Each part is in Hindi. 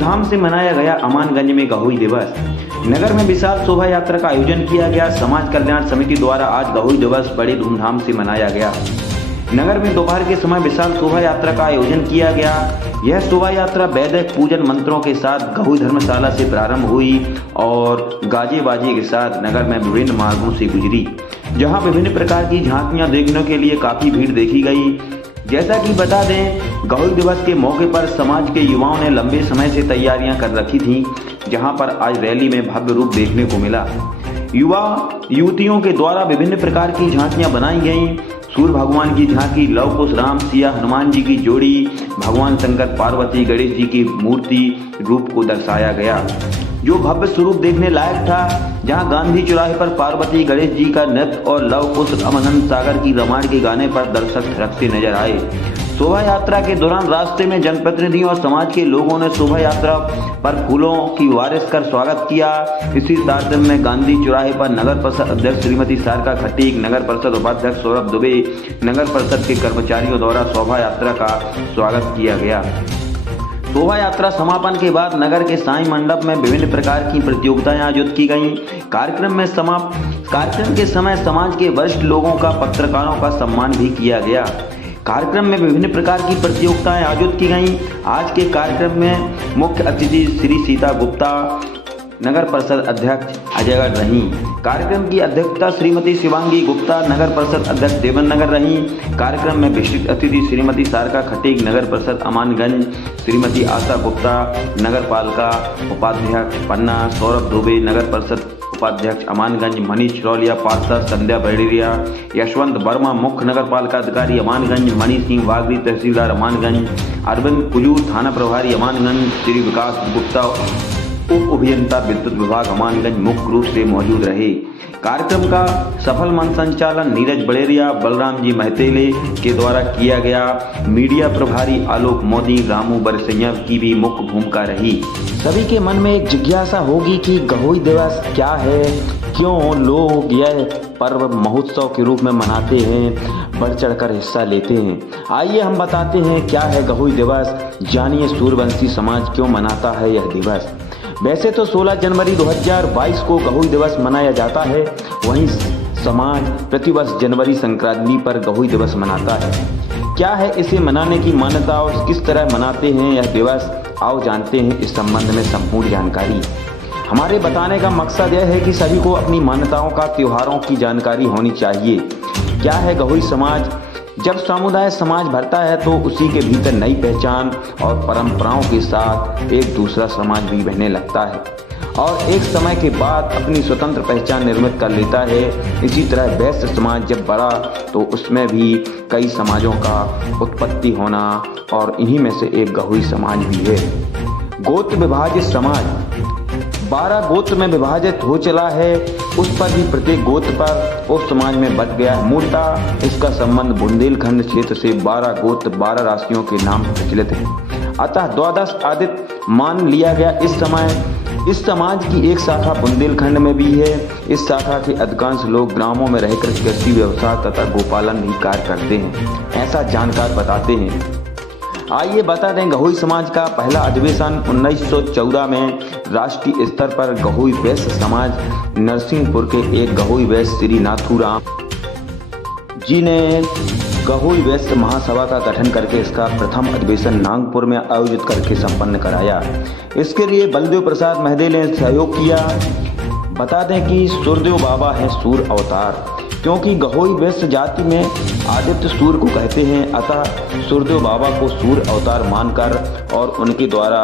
धूमधाम से मनाया गया अमानगंज में गहोई दिवस। नगर में विशाल शोभा यात्रा का आयोजन किया गया। समाज कल्याण समिति द्वारा आज गहोई दिवस बड़े धूमधाम से मनाया गया। नगर में दोपहर के समय विशाल शोभा यात्रा का आयोजन किया गया। यह शोभा यात्रा वैदिक पूजन मंत्रों के साथ गहोई धर्मशाला से प्रारंभ हुई और गाजे बाजे के साथ नगर में विभिन्न मार्गों से गुजरी, जहां विभिन्न प्रकार की झांकियां देखने के लिए काफी भीड़ देखी गई। जैसा कि बता दें, गहोई दिवस के मौके पर समाज के युवाओं ने लंबे समय से तैयारियां कर रखी थीं, जहां पर आज रैली में भव्य रूप देखने को मिला। युवा युवतियों के द्वारा विभिन्न प्रकार की झांकियां बनाई गईं। सूर्य भगवान की झांकी, लव कुश, राम सिया, हनुमान जी की जोड़ी, भगवान शंकर पार्वती, गणेश जी की मूर्ति रूप को दर्शाया गया, जो भव्य स्वरूप देखने लायक था। जहां गांधी चौराहे पर पार्वती गणेश जी का नृत्य और लव कुश अमनंत सागर की रामायण के गाने पर दर्शक थिरकते नजर आए। शोभा यात्रा के दौरान रास्ते में जनप्रतिनिधियों और समाज के लोगों ने शोभा यात्रा पर फूलों की बारिश कर स्वागत किया। इसी तारतम्य में गांधी चौराहे पर नगर परिषद अध्यक्ष श्रीमती सारिका खटीक, नगर परिषद उपाध्यक्ष सौरभ दुबे, नगर परिषद के कर्मचारियों द्वारा शोभा यात्रा का स्वागत किया गया। शोभा यात्रा समापन के बाद नगर के साईं मंडप में विभिन्न प्रकार की प्रतियोगिताएं आयोजित की गईं। कार्यक्रम के समय समाज के वरिष्ठ लोगों का, पत्रकारों का सम्मान भी किया गया। कार्यक्रम में विभिन्न प्रकार की प्रतियोगिताएं आयोजित की गईं। आज के कार्यक्रम में मुख्य अतिथि श्री सीता गुप्ता, नगर परिषद अध्यक्ष अजयगढ़ रहीं। कार्यक्रम की अध्यक्षता श्रीमती शिवांगी गुप्ता, नगर परिषद अध्यक्ष देवन नगर रहीं। कार्यक्रम में विशिष्ट अतिथि श्रीमती सारिका खटीक, नगर परिषद अमानगंज, श्रीमती आशा गुप्ता, नगर पालिका उपाध्यक्ष पन्ना, सौरभ दुबे, नगर परिषद उपाध्यक्ष अमानगंज, मनीष रौलिया पार्षद, संध्या बड़ेरिया, यशवंत वर्मा मुख्य नगर पालिका अधिकारी अमानगंज, मणि सिंह वागरी तहसीलदार अमानगंज, अरविंद कुजूर थाना प्रभारी अमानगंज, श्री विकास गुप्ता उप अभियंता विद्युत विभाग अमानगंज मुख्य रूप से मौजूद रहे। कार्यक्रम का सफल मंच संचालन नीरज बड़ेरिया, बलराम जी महतेले के द्वारा किया गया। मीडिया प्रभारी आलोक मोदी, रामू बरसैया की भी मुख्य भूमिका रही। सभी के मन में एक जिज्ञासा होगी कि गहोई दिवस क्या है, क्यों लोग यह पर्व महोत्सव के रूप में मनाते हैं, बढ़ चढ़कर हिस्सा लेते हैं। आइए हम बताते हैं क्या है गहोई दिवस। जानिए सूर्यवंशी समाज क्यों मनाता है यह दिवस। वैसे तो 16 जनवरी 2022 को गहोई दिवस मनाया जाता है, वहीं समाज प्रतिवर्ष जनवरी संक्रांति पर गहोई दिवस मनाता है। क्या है इसे मनाने की मान्यता और किस तरह मनाते हैं यह दिवस, आओ जानते हैं इस संबंध में संपूर्ण जानकारी। हमारे बताने का मकसद यह है कि सभी को अपनी मान्यताओं का, त्योहारों की जानकारी होनी चाहिए। क्या है गहोई समाज। जब समुदाय समाज भरता है तो उसी के भीतर नई पहचान और परंपराओं के साथ एक दूसरा समाज भी बहने लगता है और एक समय के बाद अपनी स्वतंत्र पहचान निर्मित कर लेता है। इसी तरह वैश्य समाज जब बढ़ा तो उसमें भी कई समाजों का उत्पत्ति होना और इन्हीं में से एक गहोई समाज भी है। गोत्र विभाजित समाज 12 गोत्र में विभाजित हो चला है, उस पर भी प्रत्येक गोत्र पर उस समाज में बच गया है। मूलतः इसका संबंध बुंदेलखंड क्षेत्र से 12 गोत्र 12 राशियों के नाम प्रचलित है, अतः द्वादश आदित्य मान लिया गया। इस समाज की एक शाखा बुंदेलखंड में भी है। इस शाखा के अधिकांश लोग ग्रामों में रहकर कृषि व्यवसाय तथा गोपालन भी कार्य करते हैं, ऐसा जानकार बताते हैं। आइए बता दें, गहोई समाज का पहला अधिवेशन 1914 में राष्ट्रीय स्तर पर गहोई वैश्य समाज नरसिंहपुर के एक गहोई वैश्य श्री नाथूराम जी ने गहोई वैश्य महासभा का गठन करके इसका प्रथम अधिवेशन नागपुर में आयोजित करके संपन्न कराया। इसके लिए बलदेव प्रसाद महदेले ने सहयोग किया। बता दें कि सूर्यदेव बाबा है सूर्य अवतार, क्योंकि गहोई वैश्य जाति में आदित्य सूर्य को कहते हैं, अतः सूर्यदेव बाबा को सूर्य अवतार मानकर और उनके द्वारा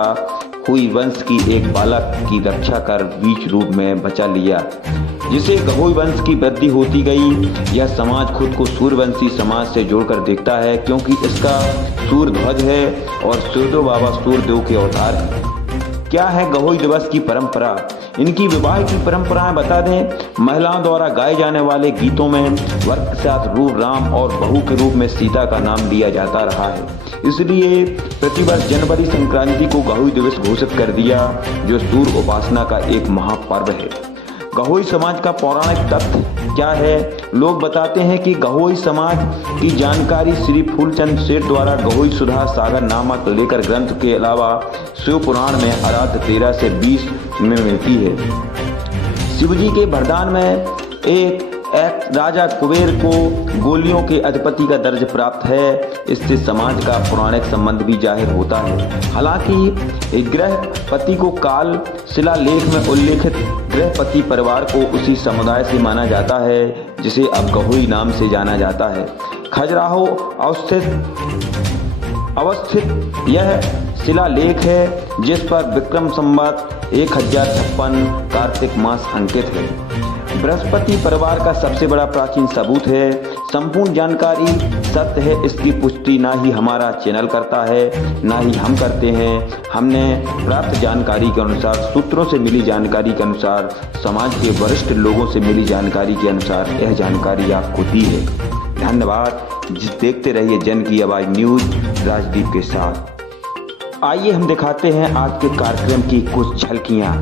हुई वंश की एक बालक की रक्षा कर बीज रूप में बचा लिया, जिसे गहोई वंश की वृद्धि होती गई। यह समाज खुद को सूर्यवंशी समाज से जोड़कर देखता है, क्योंकि इसका सूर्य ध्वज है और सूर्यदेव बाबा सूर्यदेव के अवतार हैं। क्या है गहोई दिवस की परंपरा। इनकी विवाह की परंपराएं बता दें। महिलाओं द्वारा गाए जाने वाले गीतों में वर के साथ रूप राम और बहू के रूप में सीता का नाम लिया जाता रहा है, इसलिए प्रतिवर्ष जनवरी संक्रांति को गहोई दिवस घोषित कर दिया, जो सूर्य उपासना का एक महापर्व है। गहोई समाज का पौराणिक तथ्य क्या है। लोग बताते हैं कि गहोई समाज की जानकारी श्री फूलचंद सेठ द्वारा गहोई सुधा सागर नामक लेकर ग्रंथ के अलावा शिव पुराण में आराध्य 13 से 20 में मिलती है। शिवजी के वरदान में एक राजा कुबेर को गोलियों के अधिपति का दर्ज प्राप्त है। इससे समाज का पौराणिक संबंध भी जाहिर होता है। हालांकि गृहपति को काल शिलालेख में उल्लेखित गृहपति परिवार को उसी समुदाय से माना जाता है जिसे अब गहोई नाम से जाना जाता है। खजुराहो अवस्थित यह शिलालेख है जिस पर विक्रम संवत 1056 कार्तिक मास अंकित है। बृहस्पति परिवार का सबसे बड़ा प्राचीन सबूत है। संपूर्ण जानकारी सत्य है, इसकी पुष्टि ना ही हमारा चैनल करता है ना ही हम करते हैं। हमने प्राप्त जानकारी के अनुसार, सूत्रों से मिली जानकारी के अनुसार, समाज के वरिष्ठ लोगों से मिली जानकारी के अनुसार यह जानकारी आपको दी है। धन्यवाद। देखते रहिए जन की आवाज न्यूज राजदीप के साथ। आइए हम दिखाते हैं आज के कार्यक्रम की कुछ झलकियां।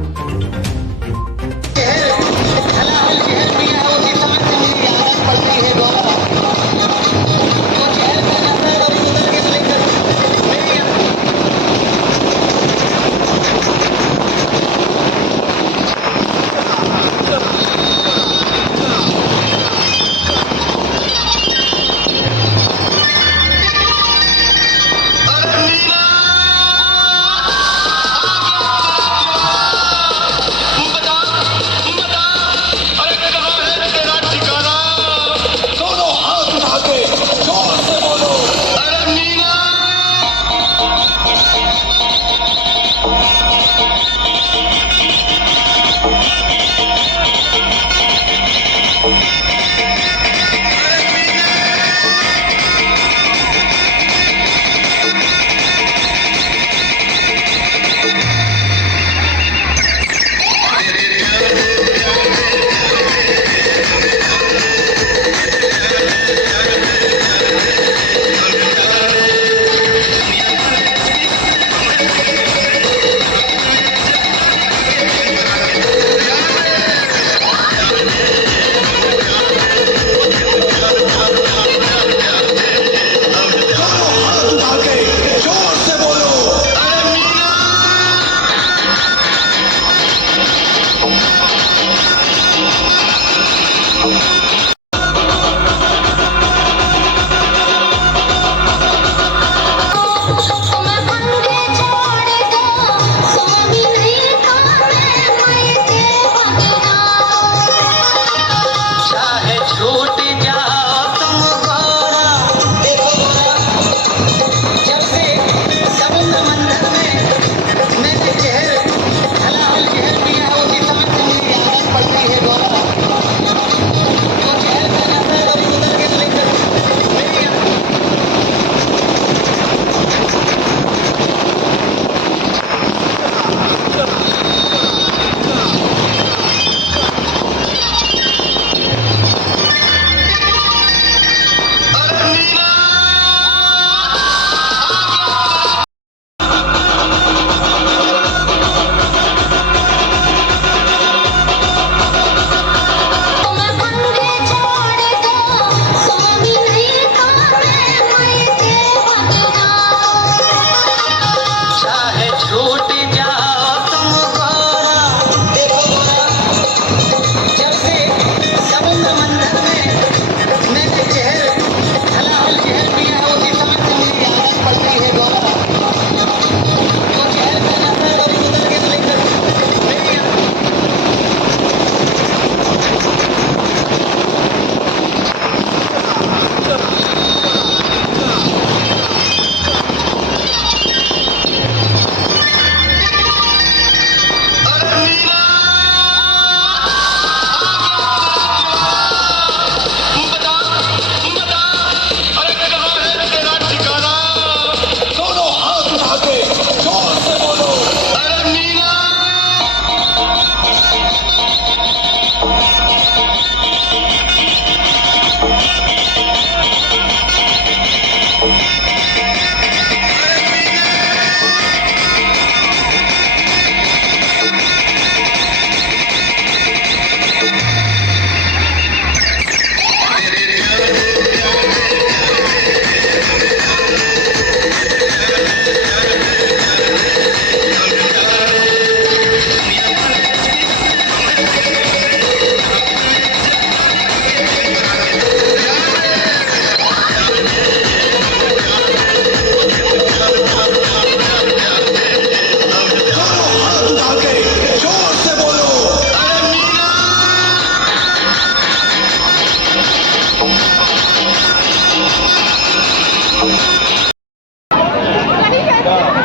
का